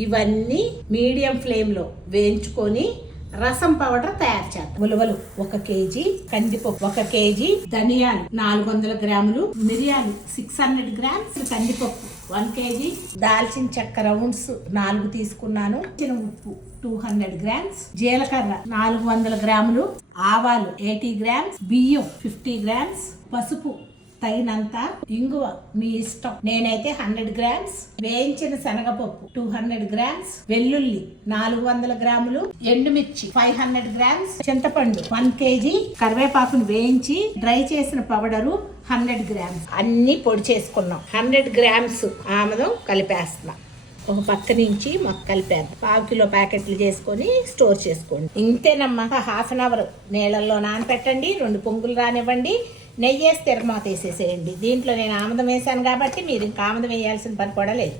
ఇవన్నీ medium flame లో వేయించుకొని రసం పౌడర్ తయారు చేద్దాం. ఉలవలు 1 కేజీ, కందిపప్పు 1 కేజీ, ధనియాలు 400 గ్రాములు, మిరియాలు 600 గ్రామ్స్, కందిపప్పు 1 కేజీ, దాల్చిన చెక్క రౌండ్స్ 4 తీసుకున్నాను, ఉప్పు 200 గ్రామ్స్, జీలకర్ర 400 గ్రాములు, ఆవాలు 80 గ్రామ్స్, బియ్యం 50 గ్రామ్స్, పసుపు తగినంత, ఇంగువ మీ ఇష్టం, నేనైతే 100 గ్రామ్స్, వేయించిన శనగపప్పు 200 గ్రామ్స్, వెల్లుల్లి 400 గ్రాములు, ఎండుమిర్చి 500 గ్రామ్స్, చింతపండు 1 కేజీ, కరివేపాకును వేయించి డ్రై చేసిన పౌడరు 100 గ్రామ్స్, అన్ని పొడి చేసుకున్నాం. 100 గ్రామ్స్ ఆముదం కలిపేస్తున్నాం. ఒక పక్క నుంచి మాకు కలిపేద్దాం. 1/2 కిలో ప్యాకెట్లు చేసుకొని స్టోర్ చేసుకోండి. ఇంతేనమ్మా. 1/2 అవర్ నీళ్ళల్లో నానపెట్టండి, 2 పొంగులు రానివ్వండి, నెయ్యి వేసి తిరగమాత వేసేసేయండి. దీంట్లో నేను ఆముదం వేసాను కాబట్టి మీరు ఇంకా ఆముదం వేయాల్సిన పని కూడా లేదు.